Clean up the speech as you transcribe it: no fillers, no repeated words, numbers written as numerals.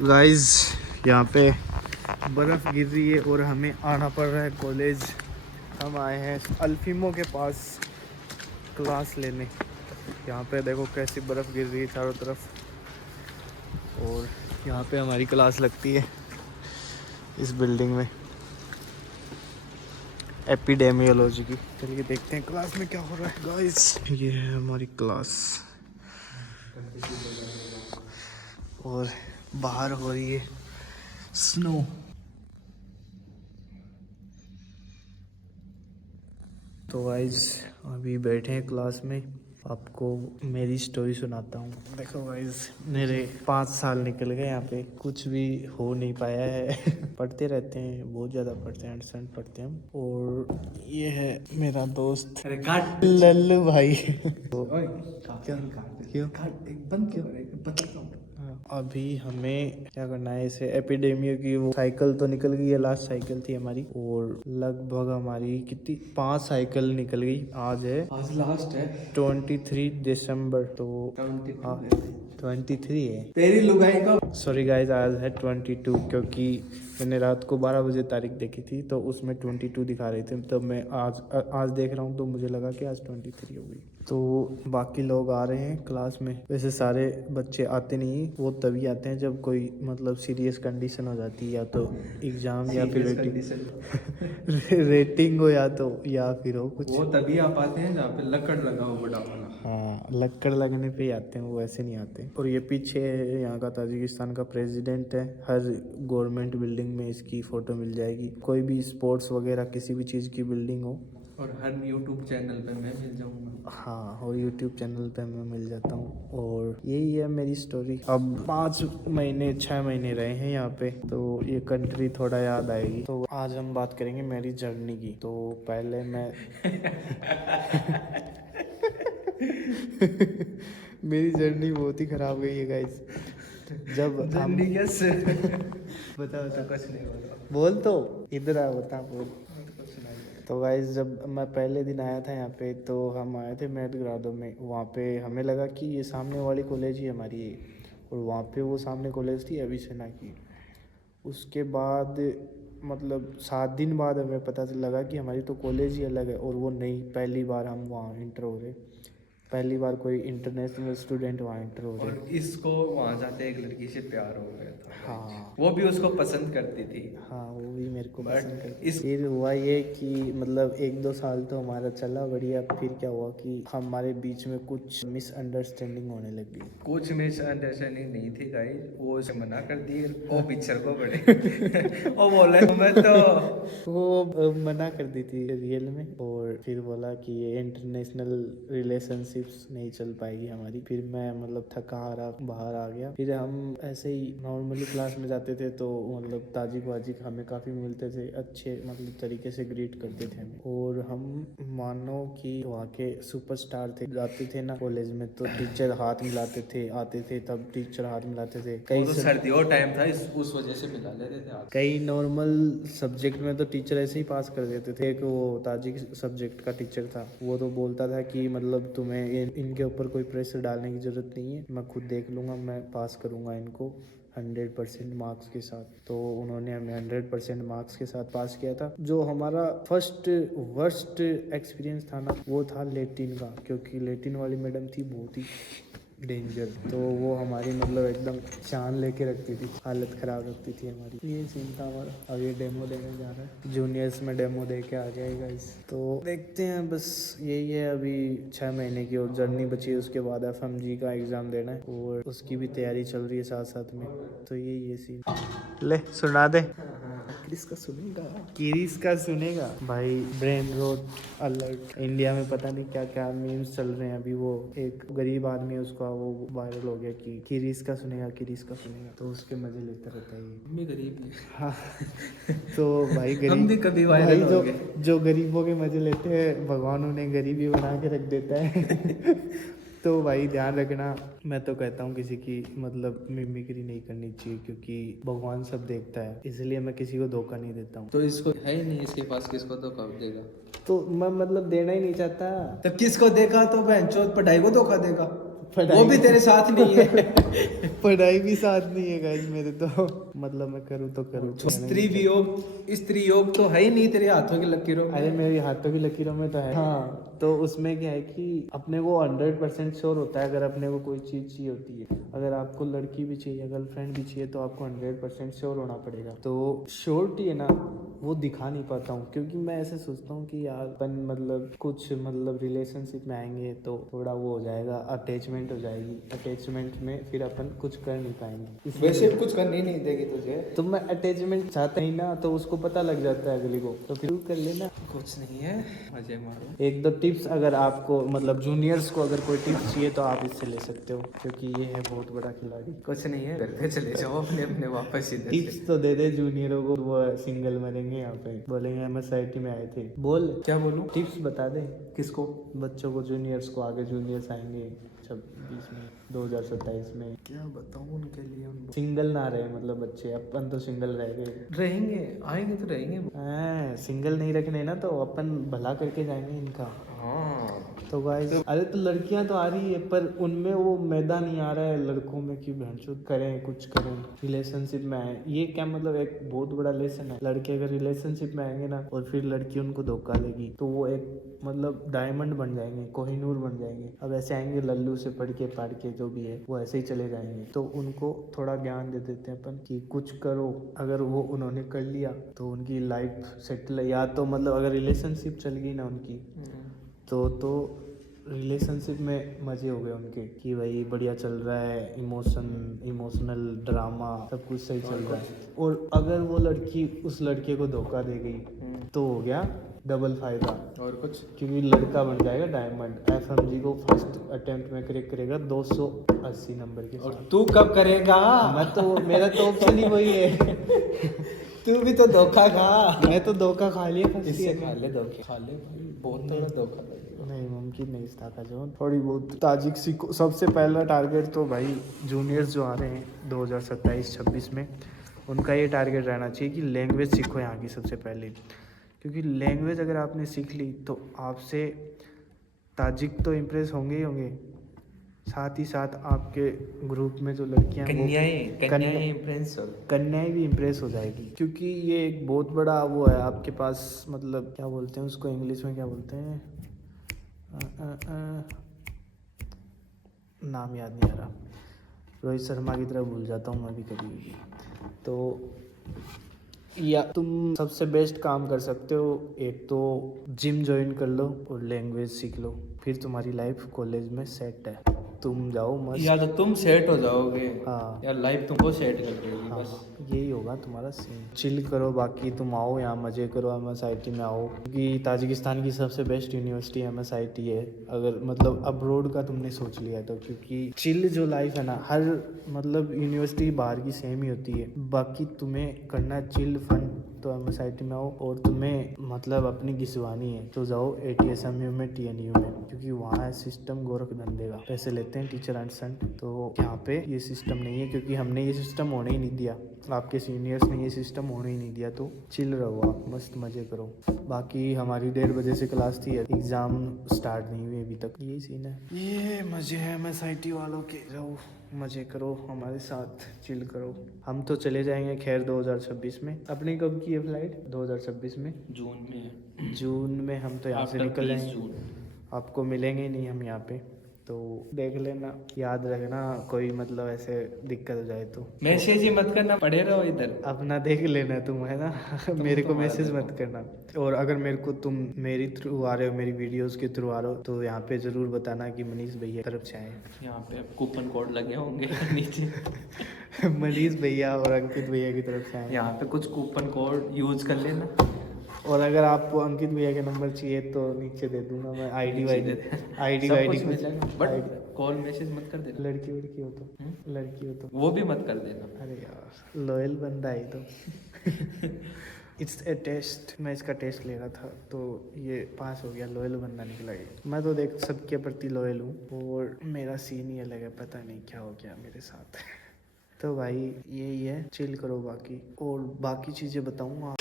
Guys यहाँ पे बर्फ़ गिर रही है और हमें आना पड़ रहा है कॉलेज। हम आए हैं अल्फीमो के पास क्लास लेने। यहाँ पे देखो कैसी बर्फ़ गिर रही है चारों तरफ, और यहाँ पे हमारी क्लास लगती है इस बिल्डिंग में, एपिडेमियोलॉजी की। चलिए देखते हैं क्लास में क्या हो रहा है गाइस। ये है हमारी क्लास और बाहर हो रही है स्नो। तो गाइस अभी बैठे हैं क्लास में, आपको मेरी स्टोरी सुनाता हूँ। देखो गाइस मेरे 5 साल निकल गए, यहाँ पे कुछ भी हो नहीं पाया है। पढ़ते रहते हैं, बहुत ज़्यादा पढ़ते हैं, अंडरस्टैंड पढ़ते हैं हम। और ये है मेरा दोस्त लल्लू भाई। तो क्या क्यों बंद क्यों बताता हूँ। अभी हमें क्या करना है, इसे एपिडेमिया की वो साइकिल तो निकल गई है, लास्ट साइकिल थी हमारी, और लगभग हमारी कितनी 5 साइकिल निकल गई। आज लास्ट है 23 दिसंबर, तो 23 है तेरी लुगाई का। सॉरी गाइज, आज है 22, क्योंकि मैंने रात को 12 बजे तारीख देखी थी तो उसमें 22 दिखा रहे थे। तब मैं आज देख रहा हूँ तो मुझे लगा कि आज 23 हो गई। तो बाकी लोग आ रहे हैं क्लास में। वैसे सारे बच्चे आते नहीं, वो तभी आते हैं जब कोई मतलब सीरियस कंडीशन हो जाती है, या तो एग्जाम या फिर रेटिंग हो, या फिर हो कुछ। वो तभी आ पाते हैं जहाँ पे लकड़ लगा हो बड़ा वाला। हाँ, लक्कड़ लगने पे ही आते हैं, वो ऐसे नहीं आते। और ये पीछे यहाँ का ताजिकिस्तान का प्रेसिडेंट है। हर गवर्नमेंट बिल्डिंग में इसकी फ़ोटो मिल जाएगी, कोई भी स्पोर्ट्स वगैरह किसी भी चीज़ की बिल्डिंग हो। और हर यूट्यूब चैनल पे मैं मिल जाऊंगा। हाँ, और यूट्यूब चैनल पे मैं मिल जाता हूँ। और यही है मेरी स्टोरी। अब 5 महीने 6 महीने रहे हैं यहाँ पे, तो ये कंट्री थोड़ा याद आएगी। तो आज हम बात करेंगे मेरी जर्नी की। तो पहले मैं मेरी जर्नी बहुत ही खराब गई है गाइस। जब हम कैसे बता कुछ नहीं बोला। बोल, तो इधर आ, बता बोल। कुछ नहीं। तो गाइस जब मैं पहले दिन आया था यहाँ पे, तो हम आए थे मेड ग्राडो में। वहाँ पे हमें लगा कि ये सामने वाली कॉलेज ही हमारी है, और वहाँ पे वो सामने कॉलेज थी अभिसेना की। उसके बाद मतलब 7 दिन बाद हमें पता लगा कि हमारी तो कॉलेज ही अलग है, और वो नहीं, पहली बार हम वहाँ इंटर हो रहे, पहली बार कोई इंटरनेशनल स्टूडेंट वहाँ इंटर हो रहे। और इसको वहां जाते एक लड़की से प्यार हो गया था। हाँ, वो भी उसको पसंद करती थी। हाँ वो भी मेरे को पसंद बट करती। इस फिर हुआ ये कि मतलब 1-2 साल तो हमारा चला बढ़िया। फिर क्या हुआ कि हमारे बीच में कुछ मिसअंडरस्टैंडिंग होने लग गई। कुछ मिसअंडरस्टैंडिंग नहीं थी गाइस, वो उसे मना कर दी। वो पिक्चर को बड़े वो बोले मैं तो वो मना कर दी थी रियल में, और फिर बोला कि ये इंटरनेशनल रिलेशनशिप्स नहीं चल पाएगी हमारी। फिर मैं मतलब थका हारा बाहर आ गया। फिर हम ऐसे ही नॉर्मली क्लास में जाते थे, तो मतलब ताजिक वाजिक हमें काफ़ी मिलते थे, अच्छे मतलब तरीके से ग्रीट करते थे हमें। और हम मानो कि वहाँ के सुपरस्टार थे। जाते थे ना कॉलेज में तो टीचर हाथ मिलाते थे, आते थे तब टीचर हाथ मिलाते थे। वो तो सर्दियों टाइम था, उस वजह से मिला लेते थे आप। कई नॉर्मल सब्जेक्ट में तो टीचर ऐसे ही पास कर देते थे। एक वो ताजिक सब्जेक्ट का टीचर था, वो तो बोलता था कि मतलब तुम्हें इनके ऊपर कोई प्रेशर डालने की ज़रूरत नहीं है, मैं खुद देख लूँगा, मैं पास करूँगा इनको 100% मार्क्स के साथ। तो उन्होंने हमें 100% मार्क्स के साथ पास किया था। जो हमारा फर्स्ट वर्स्ट एक्सपीरियंस था ना, वो था लेटिन का, क्योंकि लेटिन वाली मैडम थी बहुत ही डेंजर। तो वो हमारी मतलब एकदम शान लेके रखती थी, हालत ख़राब रखती थी हमारी। ये सीन था हमारा। अब ये डेमो देने जा रहा है, जूनियर्स में डेमो दे के आ जाएगा इस। तो देखते हैं, बस यही है। अभी 6 महीने की और जर्नी बची है, उसके बाद FMG का एग्ज़ाम देना है, और उसकी भी तैयारी चल रही है साथ साथ में। तो ये सीन ले सुना दे। किरिस का सुनेगा भाई। Brain rot alert. इंडिया में पता नहीं क्या क्या मीम्स चल रहे हैं अभी। वो एक गरीब आदमी है, उसका वो वायरल हो गया कि किरिस का सुनेगा, किरिस का सुनेगा, तो उसके मजे लेता रहता है ये। मैं गरीब नहीं। हाँ। तो भाई हम भी गरीब कभी भाई वायरल जो हो गए। जो गरीबों के मजे लेते हैं, भगवान उन्हें गरीबी बना के रख देता है। तो भाई ध्यान रखना। मैं तो कहता हूँ किसी की मतलब मिमिक्री नहीं करनी चाहिए, क्योंकि भगवान सब देखता है, इसलिए मैं किसी को धोखा नहीं देता हूँ। तो इसको है ही नहीं, इसके पास किसको तो कब देगा। तो मैं मतलब देना ही नहीं चाहता। तो किसको देखा तो बहन चोद पढ़ाई को धोखा देगा। वो भी तेरे साथ नहीं है। पढ़ाई भी साथ नहीं है गाइस मेरे तो। मतलब मैं करूँ तो करूँ स्त्री योग तो है ही नहीं तेरे हाथों की लकीरों में। अरे मेरे हाथों की लकीरों में तो है। हाँ तो उसमें क्या है कि अपने को 100% श्योर होता है अगर अपने को कोई चीज़ चाहिए होती है। अगर आपको लड़की भी चाहिए, गर्लफ्रेंड भी चाहिए, तो आपको 100% श्योर होना पड़ेगा। तो श्योरिटी है ना, वो दिखा नहीं पाता हूँ, क्योंकि मैं ऐसे सोचता हूँ कि यार अपन मतलब कुछ मतलब रिलेशनशिप में आएंगे तो थोड़ा वो हो जाएगा, अटैचमेंट हो जाएगी। अटैचमेंट में फिर अपन कुछ कर नहीं पाएंगे। वैसे कुछ करने नहीं देगी तुझे। तो मैं अटैचमेंट चाहता ही ना, तो उसको पता लग जाता है अगले को, तो फिर कर लेना। कुछ नहीं है, मजे मारो। एक दो टिप्स अगर आपको मतलब जूनियर्स को अगर कोई टिप्स चाहिए तो आप इससे ले सकते हो, क्योंकि ये है बहुत बड़ा खिलाड़ी। कुछ नहीं है, घर पे चले जाओ अपने अपने वापस इधर टिप्स से। तो दे दे जूनियरों को, वो सिंगल मरेंगे यहाँ पे, बोलेंगे MSIT में आए थे। बोल क्या बोलूं? टिप्स बता दे किसको? बच्चों को, जूनियर्स को। आगे जूनियर्स आएंगे 26 में, 2027 में। क्या बताऊं उनके लिए? उन सिंगल ना रहे मतलब बच्चे, अपन तो सिंगल रह गए। रहेंगे, आएंगे तो रहेंगे। सिंगल नहीं रखने ना, तो अपन भला करके जाएंगे इनका। हाँ तो गाइस अरे तो लड़कियां तो आ रही है, पर उनमें वो मैदान नहीं आ रहा है लड़कों में कि भैंचोद करें, कुछ करें, रिलेशनशिप में आए। ये क्या मतलब एक बहुत बड़ा लेसन है। लड़के अगर रिलेशनशिप में आएंगे ना और फिर लड़की उनको धोखा देगी, तो वो एक मतलब डायमंड बन जाएंगे, कोहिनूर बन जाएंगे। अब ऐसे आएंगे लल्लू से पढ़ के पाड़ के, जो भी है वो ऐसे ही चले जाएंगे। तो उनको थोड़ा ज्ञान दे देते हैं अपन कि कुछ करो। अगर वो उन्होंने कर लिया तो उनकी लाइफ सेटल, या तो मतलब अगर रिलेशनशिप चल गई ना उनकी, तो रिलेशनशिप में मज़े हो गए उनके कि भाई बढ़िया चल रहा है, इमोशनल ड्रामा सब कुछ सही चल रहा है। और अगर वो लड़की उस लड़के को धोखा दे गई तो हो गया डबल फायदा। और कुछ? क्योंकि लड़का बन जाएगा डायमंड। FMG को फर्स्ट अटेम्प्ट में क्रैक करेगा 280 नंबर के और साथ। तू कब करेगा? मैं तो, मेरा तो ऑप्शन ही वही है। तू भी तो धोखा खा। मैं तो धोखा खा लिया फर्स्ट इससे ईयर खा में। ले धोखे, खा ले भाई, बहुत तगड़ा धोखा लगेगा। नहीं मुमकिन नहीं था का जो थोड़ी बहुत ताजिक सीखो। सबसे पहला टारगेट तो भाई जूनियर्स जो आ रहे हैं 2027-26 में, उनका ये टारगेट रहना चाहिए कि लैंग्वेज सीखो यहाँ की सबसे पहले। क्योंकि लैंग्वेज अगर आपने सीख ली तो आपसे ताजिक तो इम्प्रेस होंगे ही होंगे, साथ ही साथ आपके ग्रुप में जो लड़कियां हैं वो कन्याएं इम्प्रेस हो। कन्याएं भी इम्प्रेस हो जाएगी। क्योंकि ये एक बहुत बड़ा वो है आपके पास, मतलब क्या बोलते हैं उसको इंग्लिश में, क्या बोलते हैं, नाम याद नहीं आ रहा। रोहित शर्मा की तरह भूल जाता हूँ मैं भी कभी कभी। तो या तुम सबसे बेस्ट काम कर सकते हो, एक तो जिम ज्वाइन कर लो और लैंग्वेज सीख लो, फिर तुम्हारी लाइफ कॉलेज में सेट है। तुम जाओ मस्त। या तो तुम सेट हो जाओगे, हाँ या लाइफ तुमको सेट कर देगी। हाँ बस यही होगा तुम्हारा सीन। चिल करो, बाकी तुम आओ यहाँ मज़े करो, MSIT में आओ, क्योंकि ताजिकिस्तान की सबसे बेस्ट यूनिवर्सिटी MSIT है। अगर मतलब अब्रोड का तुमने सोच लिया तो, क्योंकि चिल जो लाइफ है ना, हर मतलब यूनिवर्सिटी बाहर की सेम ही होती है। बाकी तुम्हें करना है चिल फन, तो MSIT में आओ। और तुम्हें मतलब अपनी घिसवानी है तो जाओ ATSMU में, TNU में, क्योंकि वहाँ है सिस्टम गोरख धंधे का। पैसे लेते हैं टीचर एंड सन, तो यहाँ पे ये सिस्टम नहीं है, क्योंकि हमने ये सिस्टम होने ही नहीं दिया। आपके सीनियर्स ने ये सिस्टम होने ही नहीं दिया। तो चिल रहो आप, मस्त मज़े करो। बाकी हमारी 1:30 बजे से क्लास थी, एग्ज़ाम स्टार्ट नहीं हुई अभी तक। यही सीन है, ये मज़े हैं MSIT वालों के। जाओ मज़े करो हमारे साथ, चिल करो। हम तो चले जाएंगे खैर 2026 में। अपनी कब की है फ्लाइट? 2026 में जून में हम तो यहाँ से निकल जाएंगे। आपको मिलेंगे ही नहीं हम यहाँ पे, तो देख लेना, याद रखना कोई मतलब ऐसे दिक्कत हो जाए तो मैसेज ही मत करना, पड़े रहो इधर। अपना देख लेना तुम, है ना। मेरे को मैसेज मत करना। और अगर मेरे को तुम मेरी थ्रू आ रहे हो, मेरी वीडियोस के थ्रू आ रहे हो, तो यहाँ पे ज़रूर बताना कि मनीष भैया तरफ से आए। यहाँ पे कूपन कोड लगे होंगे नीचे। मनीष भैया और अंकित भैया की तरफ से आए। यहाँ पे कुछ कूपन कोड यूज कर लेना। और अगर आपको अंकित भैया के नंबर चाहिए तो नीचे दे दूंगा मैं, ID वाईडी कुछ। बट कॉल मैसेज मत कर देना। लड़की वड़की हो तो, लड़की हो तो वो भी मत कर देना। अरे यार लॉयल बंदा है तो। इट्स ए टेस्ट, मैं इसका टेस्ट ले रहा था तो ये पास हो गया, लॉयल बंदा निकला ये। मैं तो देख सबके प्रति लॉयल हूँ, और मेरा सीन ही अलग है, पता नहीं क्या हो गया मेरे साथ। तो भाई यही है, चिल करो बाकी, और बाकी चीज़ें बताऊँगा।